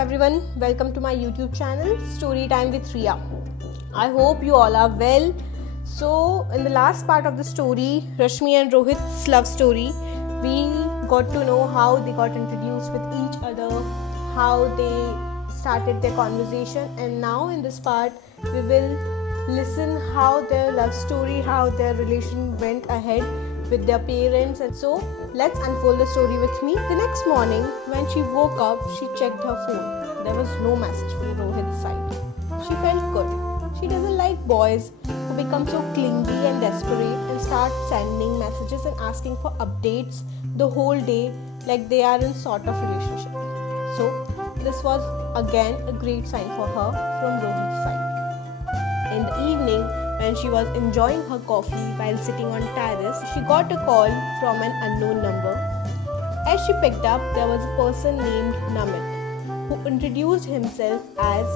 everyone, welcome to my YouTube channel Story Time with Riya. I hope you all are well. So in the last part of the story, Rashmi and Rohit's love story, we got to know how they got introduced with each other, how they started their conversation, and now in this part we will listen how their love story, how their relation went ahead with their parents. And so let's unfold the story with me. The next morning when she woke up, she checked her phone. There was no message from Rohit's side. She felt good. She doesn't like boys who become so clingy and desperate and start sending messages and asking for updates the whole day like they are in sort of relationship. So this was again a great sign for her from Rohit's side. In the evening, when she was enjoying her coffee while sitting on terrace, she got a call from an unknown number. As she picked up, there was a person named Namit, who introduced himself as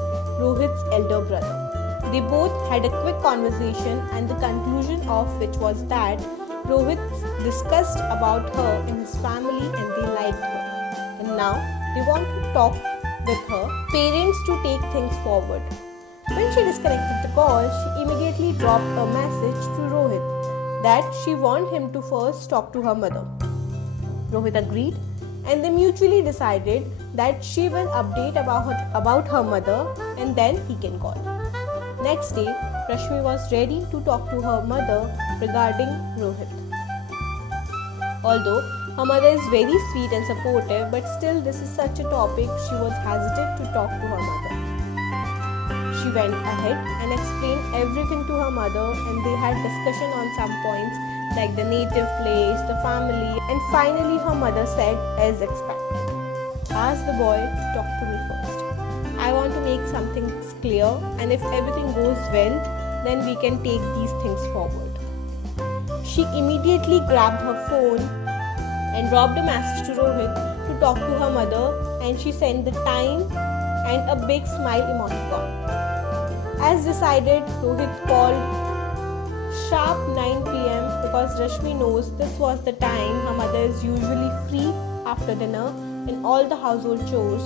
Rohit's elder brother. They both had a quick conversation, and the conclusion of which was that Rohit discussed about her and his family and they liked her. And now they want to talk with her parents to take things forward. When she disconnected the call, she immediately dropped a message to Rohit that she wanted him to first talk to her mother. Rohit agreed, and they mutually decided that she will update about her mother and then he can call. Next day, Rashmi was ready to talk to her mother regarding Rohit. Although her mother is very sweet and supportive, but still this is such a topic, she was hesitant to talk to her mother. She went ahead and explained everything to her mother, and they had discussion on some points like the native place, the family, and finally her mother said as expected, "Ask the boy to talk to me first. I want to make some things clear, and if everything goes well, then we can take these things forward." She immediately grabbed her phone and dropped a message to Rohit to talk to her mother, and she sent the time and a big smile emoticon. As decided, Rohit called sharp 9 p.m. because Rashmi knows this was the time her mother is usually free after dinner and all the household chores.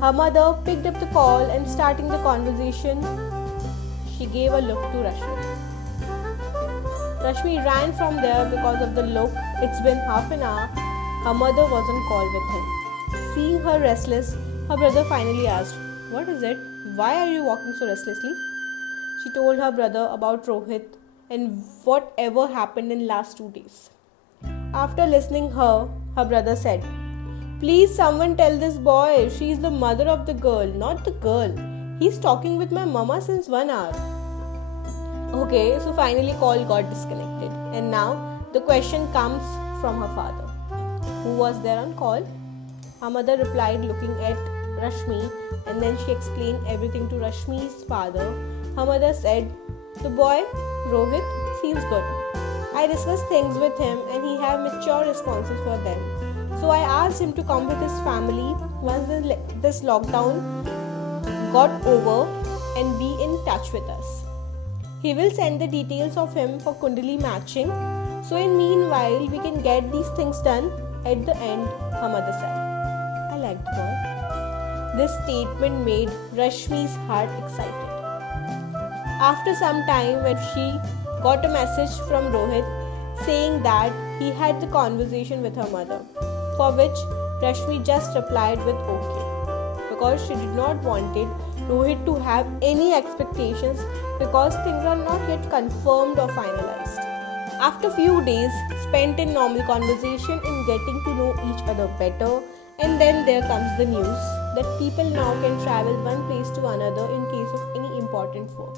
Her mother picked up the call and starting the conversation, she gave a look to Rashmi. Rashmi ran from there because of the look. It's been half an hour. Her mother was on call with him. Seeing her restless, her brother finally asked, "What is it? Why are you walking so restlessly?" She told her brother about Rohit and whatever happened in last 2 days. After listening her brother said, "Please someone tell this boy she is the mother of the girl, not the girl. He's talking with my mama since 1 hour. Okay, so finally call got disconnected. And now the question comes from her father. Who was there on call? Her mother replied looking at Rashmi, and then she explained everything to Rashmi's father. Her mother said, "The boy, Rohit, seems good. I discussed things with him and he have mature responses for them. So I asked him to come with his family once this lockdown got over and be in touch with us. He will send the details of him for Kundali matching. So in meanwhile, we can get these things done at the end," her mother said. I liked the boy. This statement made Rashmi's heart excited. After some time, when she got a message from Rohit saying that he had the conversation with her mother, for which Rashmi just replied with okay, because she did not want Rohit to have any expectations because things are not yet confirmed or finalized. After few days spent in normal conversation and getting to know each other better, and then there comes the news that people now can travel one place to another in case of any important work.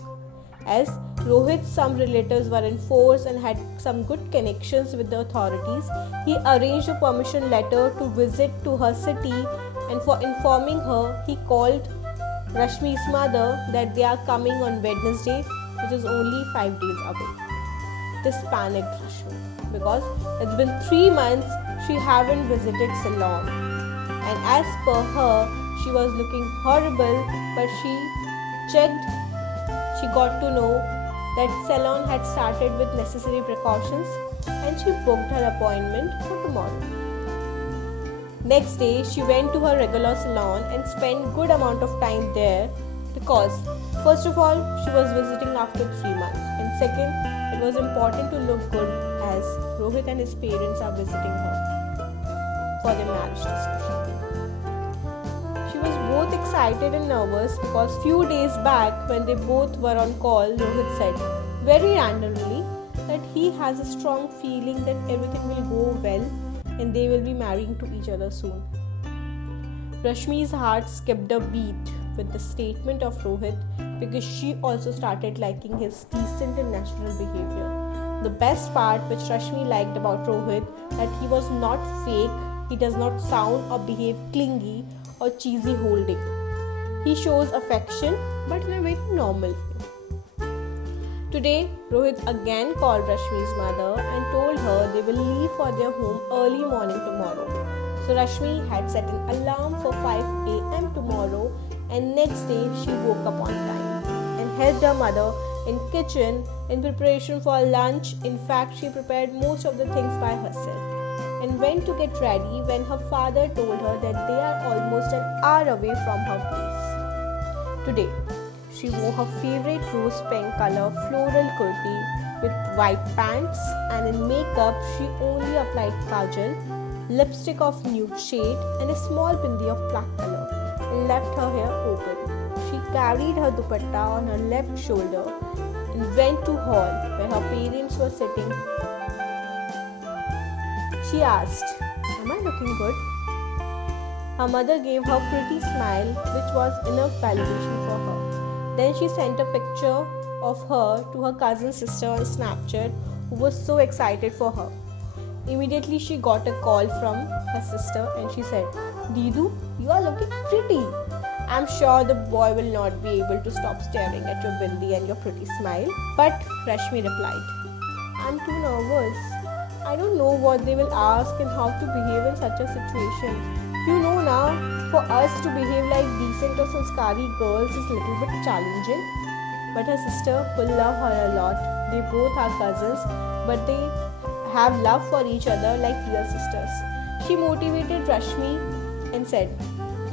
As Rohit's some relatives were in force and had some good connections with the authorities, he arranged a permission letter to visit to her city, and for informing her, he called Rashmi's mother that they are coming on Wednesday, which is only 5 days away. This panicked Rashmi because it's been 3 months she haven't visited Ceylon. And as per her, she was looking horrible, but she got to know that Ceylon had started with necessary precautions, and she booked her appointment for tomorrow. Next day, she went to her regular salon and spent good amount of time there because, first of all, she was visiting after 3 months, and second, it was important to look good as Rohit and his parents are visiting her for their marriage discussion. She was both excited and nervous because few days back when they both were on call, Rohit said very randomly that he has a strong feeling that everything will go well and they will be marrying to each other soon. Rashmi's heart skipped a beat with the statement of Rohit because she also started liking his decent and natural behavior. The best part which Rashmi liked about Rohit that he was not fake, he does not sound or behave clingy or cheesy holding. He shows affection but in a very normal way. Today, Rohit again called Rashmi's mother and told her they will leave for their home early morning tomorrow. So Rashmi had set an alarm for 5 a.m. tomorrow, and next day she woke up on time and helped her mother in kitchen in preparation for lunch. In fact, she prepared most of the things by herself and went to get ready when her father told her that they are almost an hour away from her place. Today, she wore her favorite rose pink color floral kurti with white pants, and in makeup she only applied kajal, lipstick of nude shade and a small bindi of black color and left her hair open. She carried her dupatta on her left shoulder and went to hall where her parents were sitting. She asked, "Am I looking good?" Her mother gave her a pretty smile which was enough validation for her. Then she sent a picture of her to her cousin sister on Snapchat, who was so excited for her. Immediately she got a call from her sister and she said, "Didu, you are looking pretty." I'm sure the boy will not be able to stop staring at your bindi and your pretty smile. But Rashmi replied, "I'm too nervous. I don't know what they will ask and how to behave in such a situation. You know now, for us to behave like decent or sanskari girls is a little bit challenging." But her sister will love her a lot. They both are cousins, but they have love for each other like real sisters. She motivated Rashmi and said,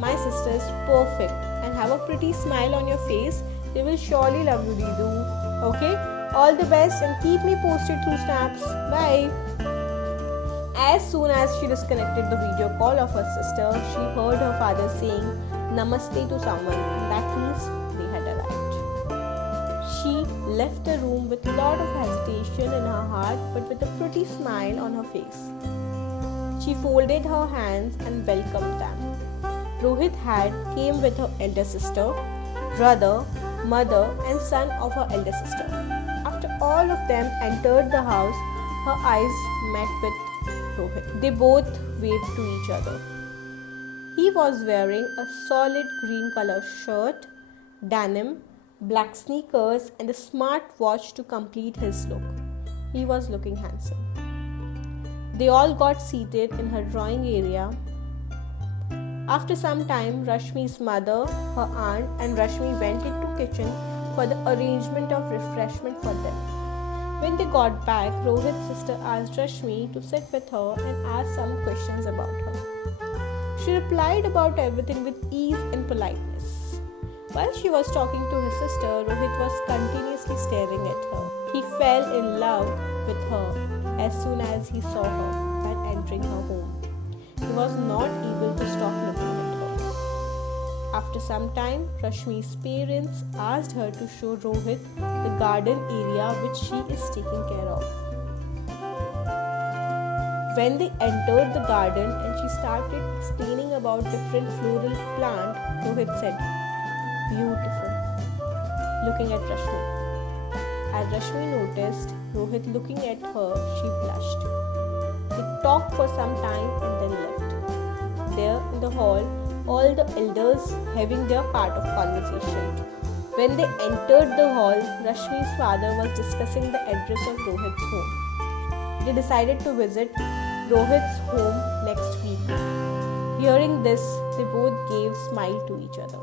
"My sister is perfect and have a pretty smile on your face. They will surely love you, Didu. Okay? All the best and keep me posted through snaps. Bye." As soon as she disconnected the video call of her sister, she heard her father saying namaste to someone, and that means they had arrived. She left the room with a lot of hesitation in her heart but with a pretty smile on her face. She folded her hands and welcomed them. Rohit had came with her elder sister, brother, mother and son of her elder sister. After all of them entered the house, her eyes met with Rohit. They both waved to each other. He was wearing a solid green color shirt, denim, black sneakers and a smart watch to complete his look. He was looking handsome. They all got seated in her drawing area. After some time, Rashmi's mother, her aunt and Rashmi went into kitchen for the arrangement of refreshment for them. When they got back, Rohit's sister asked Rashmi to sit with her and ask some questions about her. She replied about everything with ease and politeness. While she was talking to his sister, Rohit was continuously staring at her. He fell in love with her as soon as he saw her while entering her home. He was not able to stop looking at her. After some time, Rashmi's parents asked her to show Rohit the garden area which she is taking care of. When they entered the garden and she started explaining about different floral plants, Rohit said, "Beautiful," looking at Rashmi. As Rashmi noticed Rohit looking at her, she blushed. They talked for some time and then left. There in the hall, all the elders having their part of conversation. When they entered the hall, Rashmi's father was discussing the address of Rohit's home. They decided to visit Rohit's home next week. Hearing this, they both gave smile to each other.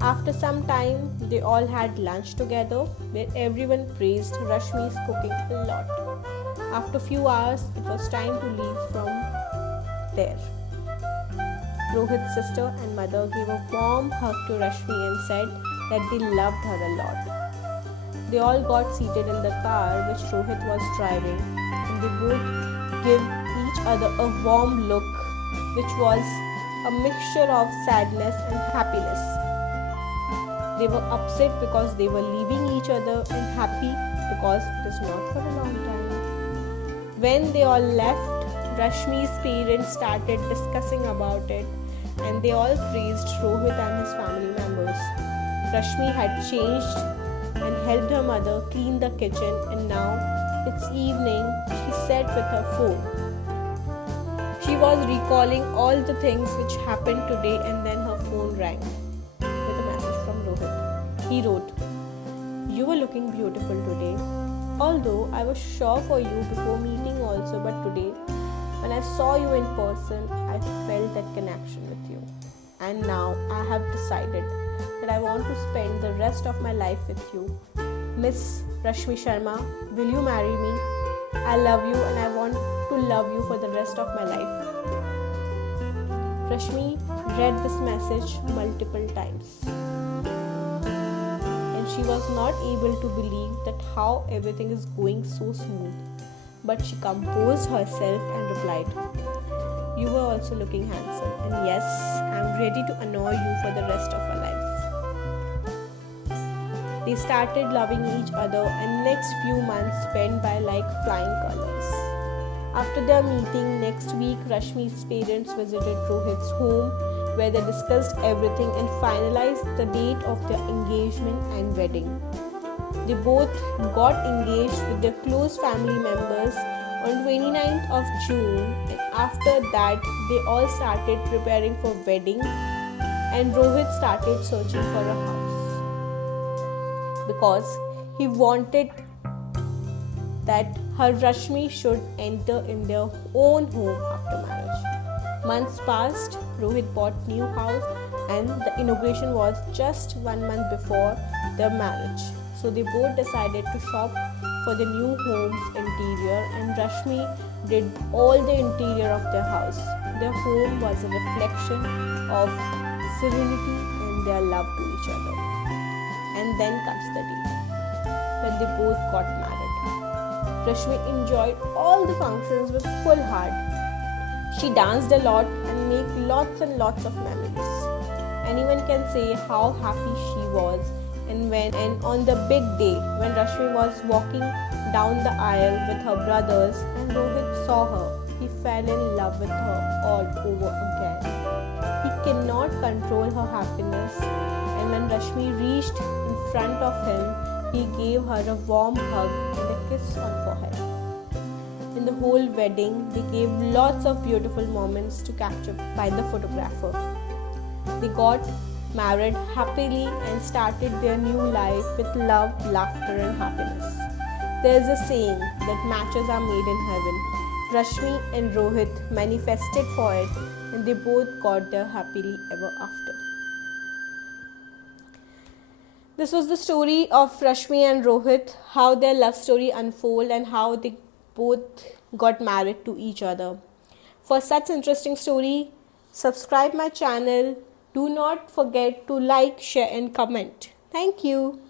After some time, they all had lunch together where everyone praised Rashmi's cooking a lot. After few hours, it was time to leave from there. Rohit's sister and mother gave a warm hug to Rashmi and said that they loved her a lot. They all got seated in the car which Rohit was driving, and they both gave each other a warm look which was a mixture of sadness and happiness. They were upset because they were leaving each other and happy because it is not for a long time. When they all left, Rashmi's parents started discussing about it and they all praised Rohit and his family members. Rashmi had changed and helped her mother clean the kitchen, and now it's evening. She sat with her phone. She was recalling all the things which happened today, and then her phone rang with a message from Rohit. He wrote, "You were looking beautiful today. Although I was sure for you before meeting also, but today when I saw you in person, I felt that connection with you. And now I have decided that I want to spend the rest of my life with you. Miss Rashmi Sharma, will you marry me? I love you and I want to love you for the rest of my life." Rashmi read this message multiple times. And she was not able to believe that how everything is going so smooth. But she composed herself and replied, "You were also looking handsome, and yes, I am ready to annoy you for the rest of our lives." They started loving each other, and next few months went by like flying colors. After their meeting next week, Rashmi's parents visited Rohit's home, where they discussed everything and finalized the date of their engagement and wedding. They both got engaged with their close family members on 29th of June, and after that they all started preparing for wedding, and Rohit started searching for a house because he wanted that her Rashmi should enter in their own home after marriage. Months passed, Rohit bought new house, and the inauguration was just 1 month before their marriage. So they both decided to shop for the new home's interior, and Rashmi did all the interior of their house. Their home was a reflection of serenity and their love to each other. And then comes the day when they both got married. Rashmi enjoyed all the functions with full heart. She danced a lot and made lots and lots of memories. Anyone can say how happy she was. And on the big day when Rashmi was walking down the aisle with her brothers and Rohit saw her, he fell in love with her all over again. He cannot control her happiness, and when Rashmi reached in front of him, he gave her a warm hug and a kiss on forehead. In the whole wedding, they gave lots of beautiful moments to capture by the photographer. They got married happily and started their new life with love, laughter and happiness. There is a saying that matches are made in heaven. Rashmi and Rohit manifested for it, and they both got there happily ever after. This was the story of Rashmi and Rohit, how their love story unfolded and how they both got married to each other. For such interesting story, subscribe my channel. Do not forget to like, share and comment. Thank you.